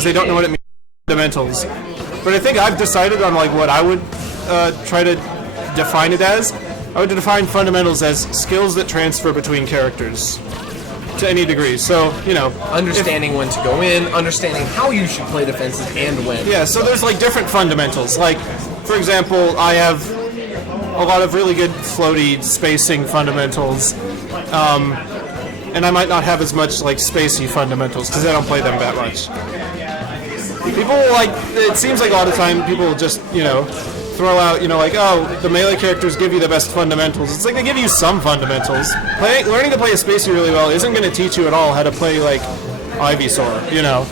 because they don't know what it means. Fundamentals. But I think I've decided on like what I would try to define it as. I would define fundamentals as skills that transfer between characters to any degree. So, you know, understanding when to go in, understanding how you should play defenses and when. Yeah, so there's like different fundamentals. Like, for example, I have a lot of really good floaty spacing fundamentals. And I might not have as much like spacey fundamentals because I don't play them that much. People like, it seems like a lot of time people will just, you know, throw out, you know, like, oh, the melee characters give you the best fundamentals. It's like they give you some fundamentals. Learning to play a spacey really well isn't going to teach you at all how to play like Ivysaur, you know.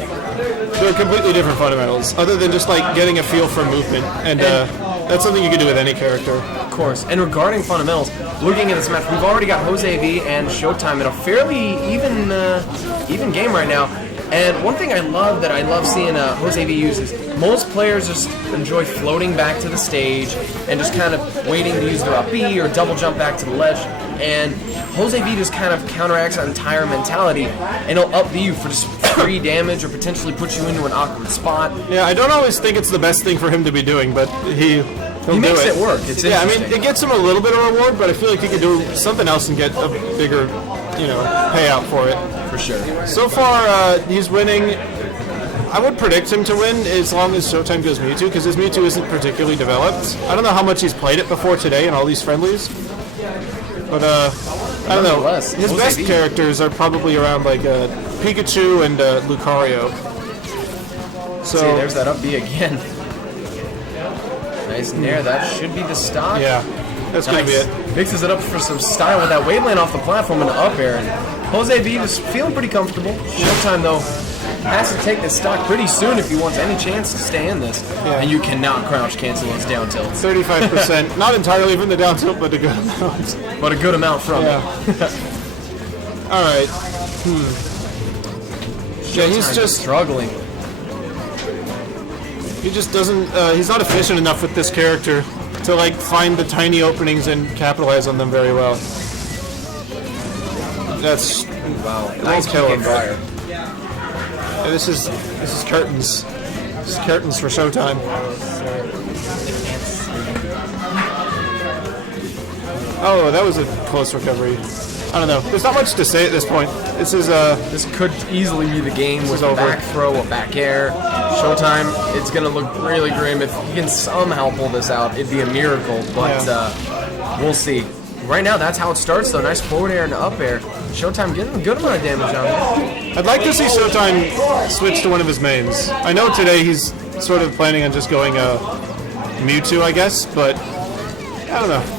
They're completely different fundamentals, other than just like getting a feel for movement, and that's something you can do with any character. Of course. And regarding fundamentals, looking at this match, we've already got Jose V and Showtime in a fairly even game right now. And one thing I love seeing Jose V use is most players just enjoy floating back to the stage and just kind of waiting to use their up B or double jump back to the ledge. And Jose V just kind of counteracts that entire mentality, and he'll up B you for just free damage or potentially put you into an awkward spot. Yeah, I don't always think it's the best thing for him to be doing, but he makes it work. It's I mean, it gets him a little bit of reward, but I feel like he could do something else and get a bigger, you know, payout for it. For sure. So far, he's winning. I would predict him to win as long as Showtime goes Mewtwo, because his Mewtwo isn't particularly developed. I don't know how much he's played it before today in all these friendlies, but I don't know. His best characters are probably around like Pikachu and Lucario. So see, there's that up B again. Nice nair. That should be the stock. Yeah, that's nice. going to be it. Mixes it up for some style with that wave lane off the platform and the up air. And Jose V was feeling pretty comfortable. Showtime, though, has to take this stock pretty soon if he wants any chance to stay in this. Yeah. And you cannot crouch cancel those down tilts. 35%. Not entirely from the down tilt, but a good amount. But a good amount from it. All right. Yeah, he's just struggling. He just doesn't. He's not efficient enough with this character to like find the tiny openings and capitalize on them very well. That's wow. Nice kill him. Fire. Yeah, this is curtains. This is curtains for Showtime. Oh, that was a close recovery. I don't know. There's not much to say at this point. This could easily be the game with a back throw, a back air. Showtime, it's going to look really grim. If he can somehow pull this out, it'd be a miracle, but we'll see. Right now, that's how it starts, though. Nice forward air and up air. Showtime getting a good amount of damage on it. I'd like to see Showtime switch to one of his mains. I know today he's sort of planning on just going Mewtwo, I guess, but I don't know.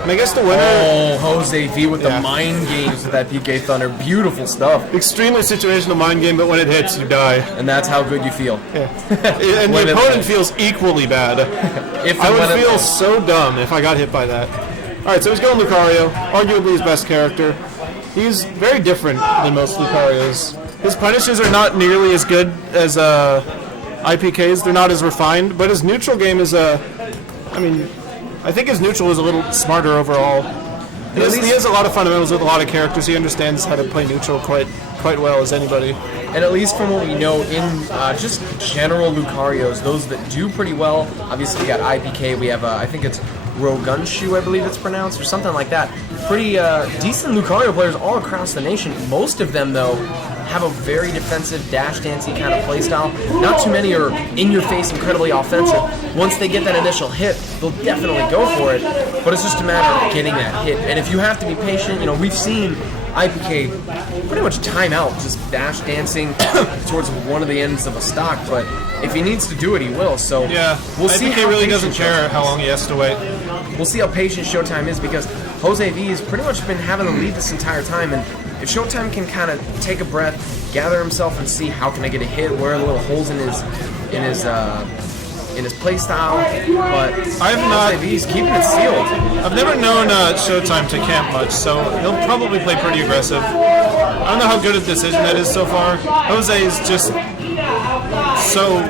And I guess the winner... Oh, Jose V with the mind games with that PK Thunder. Beautiful stuff. Extremely situational mind game, but when it hits, you die. And that's how good you feel. Yeah. And the opponent feels equally bad. I would feel so dumb if I got hit by that. Alright, so he's going Lucario. Arguably his best character. He's very different than most Lucarios. His punishes are not nearly as good as IPKs. They're not as refined, but his neutral game is I think his neutral is a little smarter overall. He has a lot of fundamentals with a lot of characters. He understands how to play neutral quite well as anybody. And at least from what we know in just general Lucarios, those that do pretty well, obviously we got IPK, we have, I think it's Rogunshu, I believe it's pronounced, or something like that. Pretty decent Lucario players all across the nation. Most of them, though, have a very defensive, dash dancey kind of playstyle. Not too many are in your face, incredibly offensive. Once they get that initial hit, they'll definitely go for it. But it's just a matter of getting that hit. And if you have to be patient, we've seen IPK pretty much time out, just dash dancing towards one of the ends of a stock. But if he needs to do it, he will. So yeah, we'll see. He really doesn't care how long he has to wait. We'll see how patient Showtime is, because Jose V has pretty much been having the lead this entire time, and if Showtime can kind of take a breath, gather himself, and see how can I get a hit, where are the little holes in his play style, but Jose V's keeping it sealed. I've never known Showtime to camp much, so he'll probably play pretty aggressive. I don't know how good a decision that is so far. Jose is just so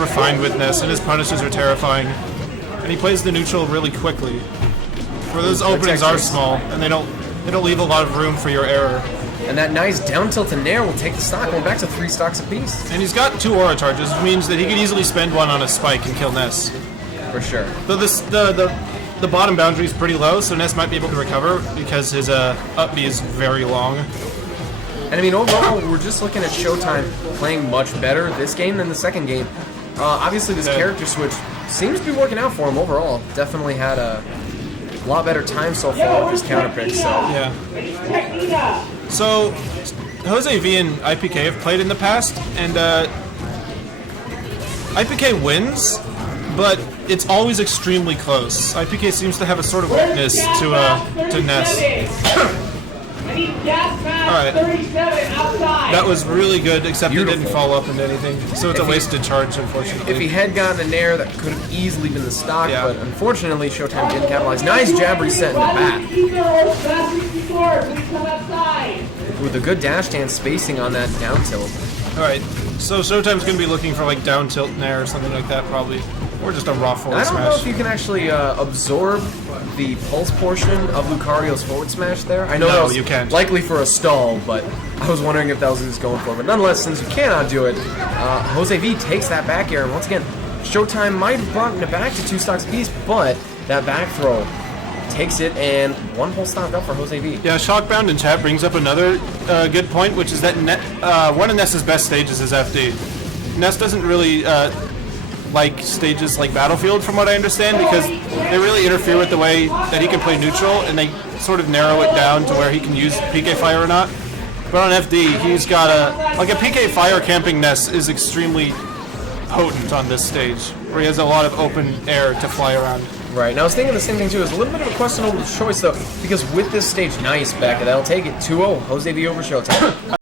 refined with Ness, and his punishes are terrifying. And he plays the neutral really quickly. Where those openings are small, and they don't leave a lot of room for your error. And that nice down tilt to Nair will take the stock. We're back to 3 stocks apiece. And he's got 2 aura charges, which means that he could easily spend one on a spike and kill Ness. For sure. Though the bottom boundary is pretty low, so Ness might be able to recover because his up B is very long. And I mean, overall, we're just looking at Showtime playing much better this game than the second game. Obviously, this character switch seems to be working out for him overall. Definitely had a lot better time so far with his counter picks. So. Yeah. So, Jose V and IPK have played in the past, and IPK wins, but it's always extremely close. IPK seems to have a sort of weakness to Ness. Alright. That was really good, except it didn't fall up into anything. So it's a wasted charge, unfortunately. If he had gotten a Nair, that could have easily been the stock, but unfortunately, Showtime didn't capitalize. Nice jab reset in the back. With a good dash dance spacing on that down tilt. Alright, so Showtime's going to be looking for like down tilt Nair or something like that, probably. Or just a raw forward smash. I don't know if you can actually absorb the pulse portion of Lucario's forward smash there. I know that was you can't. Likely for a stall, but I was wondering if that was what he was going for. But nonetheless, since you cannot do it, Jose V takes that back air. And once again, Showtime might have brought it back to 2 stocks apiece, but that back throw takes it, and 1 whole stock up for Jose V. Yeah, Shockbound in chat brings up another good point, which is that one of Ness's best stages is FD. Ness doesn't really like stages like Battlefield, from what I understand, because they really interfere with the way that he can play neutral, and they sort of narrow it down to where he can use PK Fire or not. But on FD, he's got a PK Fire camping Ness is extremely potent on this stage, where he has a lot of open air to fly around. Right, and I was thinking the same thing too. It's a little bit of a questionable choice though, because with this stage, nice back, that'll take it 2-0, Jose V over Showtime.